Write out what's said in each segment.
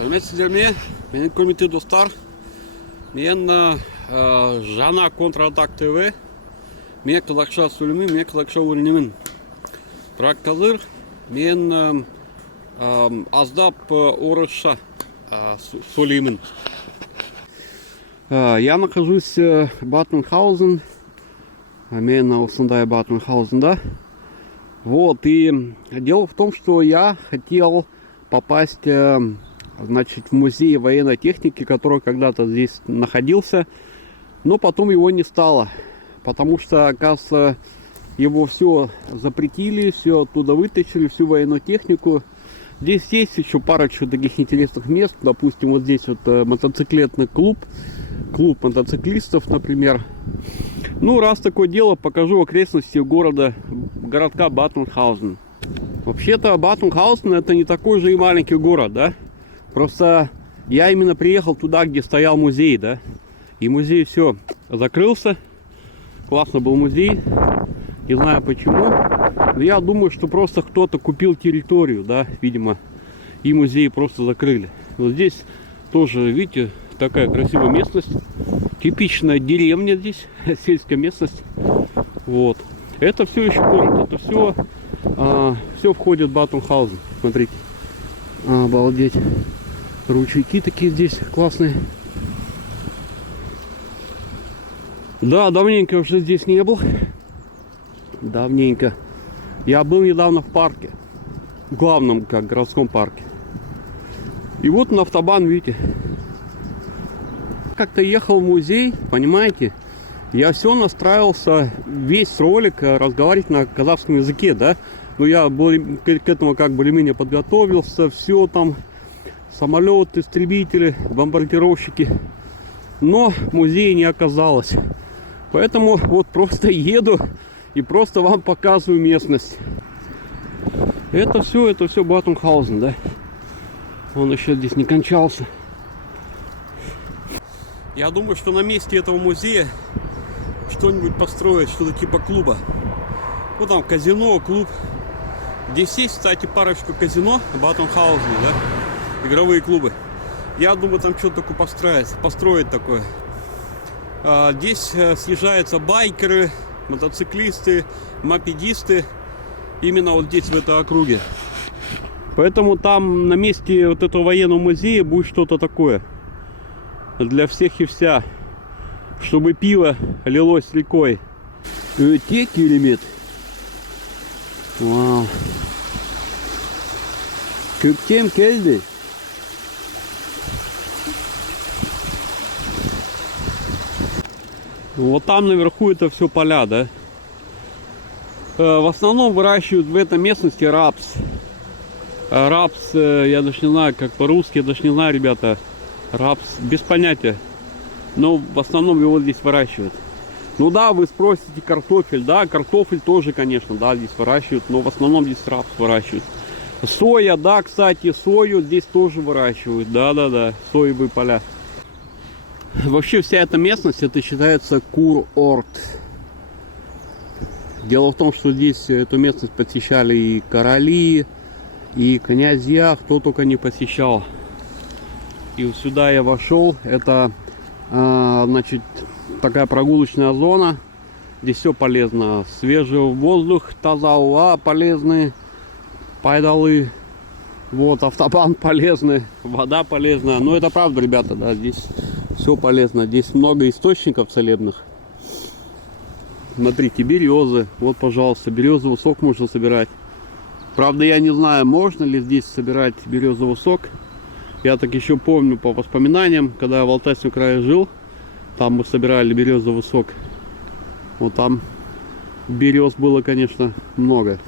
Сәлеметсіздер, менің құрметті достар. Мен жаңа Контратак ТВ. Мен қазақша сөйлеймін, мен қазақша ойнаймын. Бірақ қазір мен аздап орысша сөйлеймін. Я нахожусь в Баттенхаузен. Мен осындай Баттенхаузенда. Вот, и дело в том, что я хотел попасть, значит, в музей военной техники, который когда-то здесь находился, но потом его не стало, потому что, оказывается, его все запретили, все оттуда вытащили, всю военную технику. Здесь есть еще парочку таких интересных мест, допустим, вот здесь вот мотоциклетный клуб мотоциклистов, например. Ну, раз такое дело, покажу окрестности городка Баттенхаузен. Вообще-то Баттенхаузен это не такой же и маленький город, да? Просто я именно приехал туда, где стоял музей, да? И музей все закрылся. Классно был музей. Не знаю почему. Но я думаю, что просто кто-то купил территорию, да, видимо. И музей просто закрыли. Вот здесь тоже, видите, такая красивая местность. Типичная деревня здесь, сельская местность. Вот. Это все еще город. Это все входит в Баттенхаузен. Смотрите. Обалдеть. Ручейки такие здесь классные. Да, давненько уже здесь не был. Давненько. Я был недавно в парке. В главном, как городском парке. И вот на автобан, видите. Как-то ехал в музей, понимаете. Я все настраивался, весь ролик разговаривать на казахском языке, да. Но я к этому как более-менее подготовился. Все там, самолеты, истребители, бомбардировщики. Но музея не оказалось. Поэтому вот просто еду и просто вам показываю местность. Это все Баттенхаузен, да. Он еще здесь не кончался. Я думаю, что на месте этого музея что-нибудь построить, что-то типа клуба. Ну там казино, клуб. Здесь есть, кстати, парочку казино в Баттенхаузене, да, игровые клубы. Я думаю, там что-то такое построить такое. Здесь съезжаются байкеры, мотоциклисты, мопедисты. Именно вот здесь, в этой округе. Поэтому там на месте вот этого военного музея будет что-то такое. Для всех и вся. Чтобы пиво лилось рекой. Теки элемент. Вау. Көктем келді. Вот там наверху это все поля, да? В основном выращивают в этой местности рапс. Рапс, я даже не знаю, как по-русски, я даже не знаю, ребята. Рапс, без понятия. Но в основном его здесь выращивают. Ну да, вы спросите картофель. Да, картофель тоже, конечно, да, здесь выращивают. Но в основном здесь рапс выращивают. Соя, да, кстати, сою здесь тоже выращивают. Да, соевые поля. Вообще вся эта местность, это считается курорт. Дело в том, что здесь эту местность посещали и короли, и князья, кто только не посещал. И вот сюда я вошел. Это, значит, такая прогулочная зона. Здесь все полезно. Свежий воздух, таза ауа полезные, пайдалы. Вот, автобан полезный, вода полезная. Но это правда, ребята, да, здесь все полезно. Здесь много источников целебных. Смотрите, березы. Вот, пожалуйста, березовый сок можно собирать. Правда, я не знаю, можно ли здесь собирать березовый сок. Я так еще помню по воспоминаниям, когда я в Алтайском крае жил, там мы собирали березовый сок. Вот там берез было, конечно, много.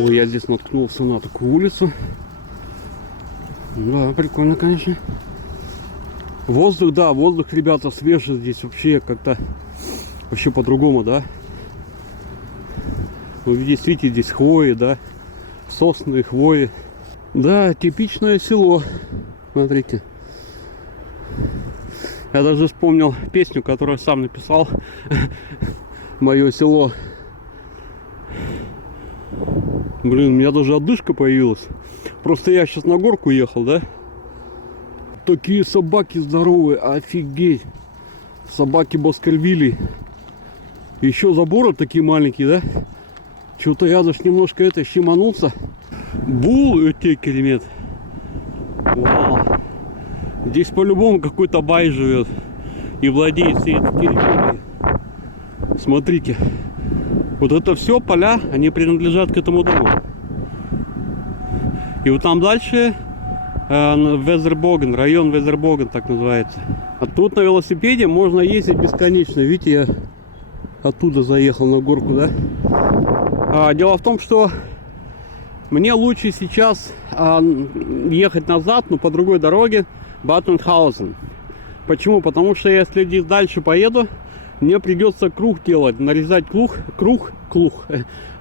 Ой, я здесь наткнулся на такую улицу. Да, прикольно, конечно. Воздух, да, воздух, ребята, свежий здесь вообще как-то вообще по-другому, да. Ну, здесь, видите, здесь хвои, да, сосны, хвои. Да, типичное село. Смотрите. Я даже вспомнил песню, которую сам написал. Мое село. Блин, у меня даже одышка появилась. Просто я сейчас на горку ехал, да? Такие собаки здоровые, офигеть. Собаки Баскервилей. Еще заборы такие маленькие, да? Что-то я даже немножко щеманулся. Бул этекелемет. Вау. Здесь по-любому какой-то бай живет и владеет всей этой территорией. Смотрите. Вот это все поля, они принадлежат к этому дому. И вот там дальше Везербоген, район Везербоген так называется. А тут на велосипеде можно ездить бесконечно. Видите, я оттуда заехал на горку, да? Дело в том, что мне лучше сейчас ехать назад, но по другой дороге, Бад Нундхаузен. Почему? Потому что если здесь дальше поеду, мне придется круг делать, нарезать круг,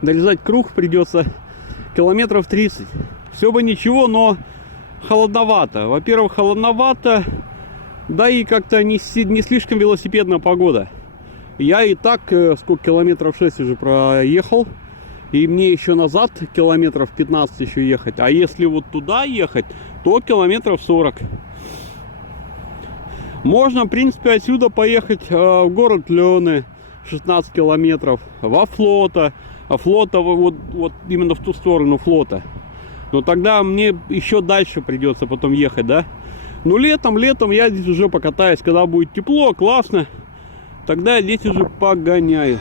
нарезать круг придется километров 30. Все бы ничего, но холодновато. Во-первых, холодновато, да и как-то не слишком велосипедная погода. Я и так сколько километров 6 уже проехал, и мне еще назад километров 15 еще ехать. А если вот туда ехать, то километров 40. Можно, в принципе, отсюда поехать в город Лены, 16 километров, во Флота. А Флота вот именно в ту сторону Флота. Но тогда мне еще дальше придется потом ехать, да? Но летом я здесь уже покатаюсь, когда будет тепло, классно. Тогда я здесь уже погоняю.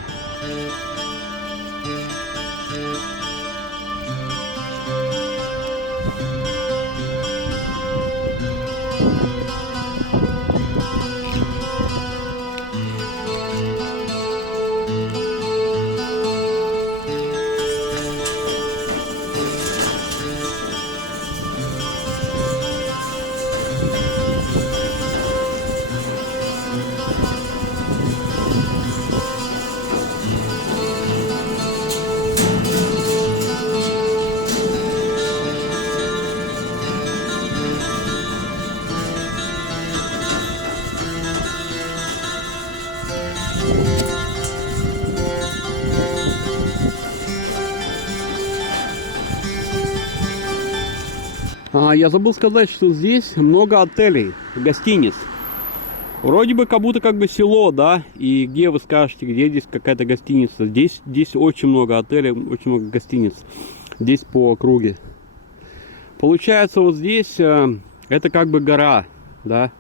Я забыл сказать, что здесь много отелей, гостиниц. Вроде бы как будто как бы село, да? И где вы скажете, где здесь какая-то гостиница? Здесь очень много отелей, очень много гостиниц. Здесь по округе. Получается, вот здесь это как бы гора, да?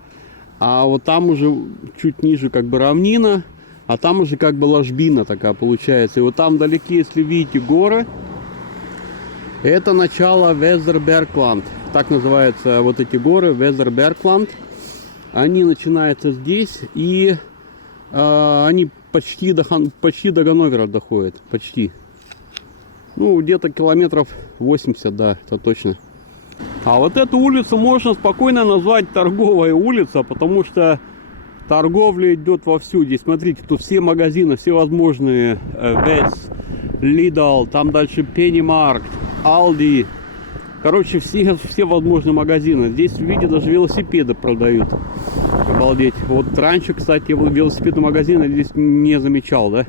А вот там уже чуть ниже как бы равнина, а там уже как бы ложбина такая получается. И вот там вдалеке, если видите горы, это начало Везербергланд. Так называются вот эти горы, Везербергланд. Они начинаются здесь, и они почти до Ганновера доходят. Почти. Ну, где-то километров 80, да, это точно. А вот эту улицу можно спокойно назвать торговая улица, потому что торговля идет вовсю. Здесь, смотрите, тут все магазины, все возможные. Вес, Lidl, там дальше Pennymarkt, Aldi. Короче, все возможные магазины. Здесь, видите, даже велосипеды продают. Обалдеть. Вот раньше, кстати, велосипедный магазин я здесь не замечал, да?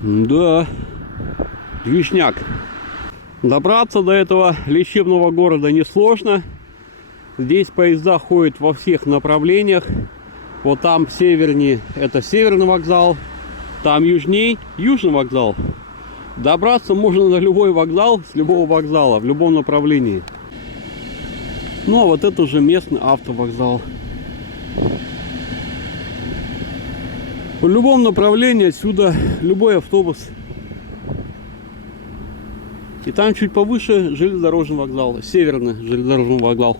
Да. Движняк. Добраться до этого лечебного города несложно. Здесь поезда ходят во всех направлениях. Вот там севернее это северный вокзал. Там южней южный вокзал. Добраться можно на любой вокзал, с любого вокзала, в любом направлении. Ну, а вот это уже местный автовокзал. В любом направлении отсюда любой автобус. И там чуть повыше железнодорожный вокзал, северный железнодорожный вокзал.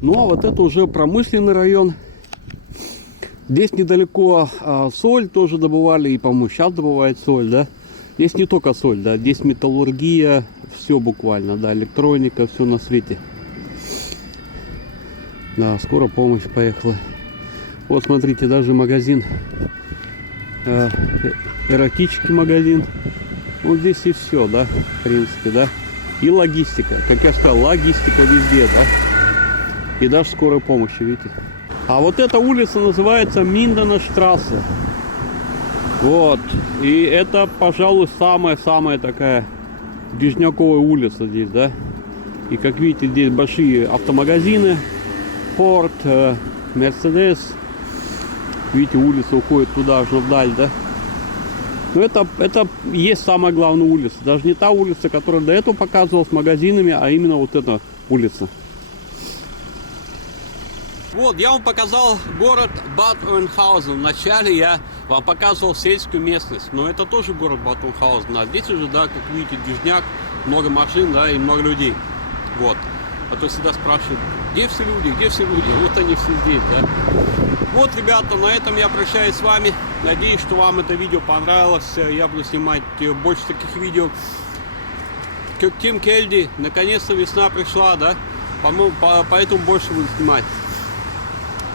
Ну, а вот это уже промышленный район. Здесь недалеко соль тоже добывали, и, по-моему, сейчас добывают соль, да? Здесь не только соль, да, здесь металлургия, все буквально, да, электроника, все на свете. Да, скоро помощь поехала. Вот, смотрите, даже магазин, эротический магазин. Вот здесь и все, да, в принципе, да. и логистика. Как я сказал, логистика везде, да. И даже скорой помощи, видите. А вот эта улица называется Минденштрассе. Вот. И это, пожалуй, самая такая движняковая улица здесь, да. И как видите, здесь большие автомагазины. Ford, Mercedes. Видите, улица уходит туда, аж вдаль, да. Но это есть самая главная улица. Даже не та улица, которая до этого показывалась с магазинами, а именно вот эта улица. Вот, я вам показал город Бад Оэйнхаузен. Вначале я вам показывал сельскую местность, но это тоже город Бад Оэйнхаузен. А здесь уже, да, как видите, движняк, много машин, да, и много людей. Вот. А то всегда спрашивают, где все люди, где все люди? Вот они все здесь, да. Вот, ребята, на этом я прощаюсь с вами. Надеюсь, что вам это видео понравилось. Я буду снимать больше таких видео. Как Тим Кельди. Наконец-то весна пришла, да. Поэтому больше буду снимать.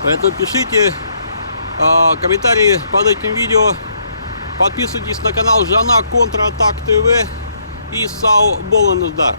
Поэтому пишите комментарии под этим видео. Подписывайтесь на канал Жана Контратак ТВ и Сау Боланезда.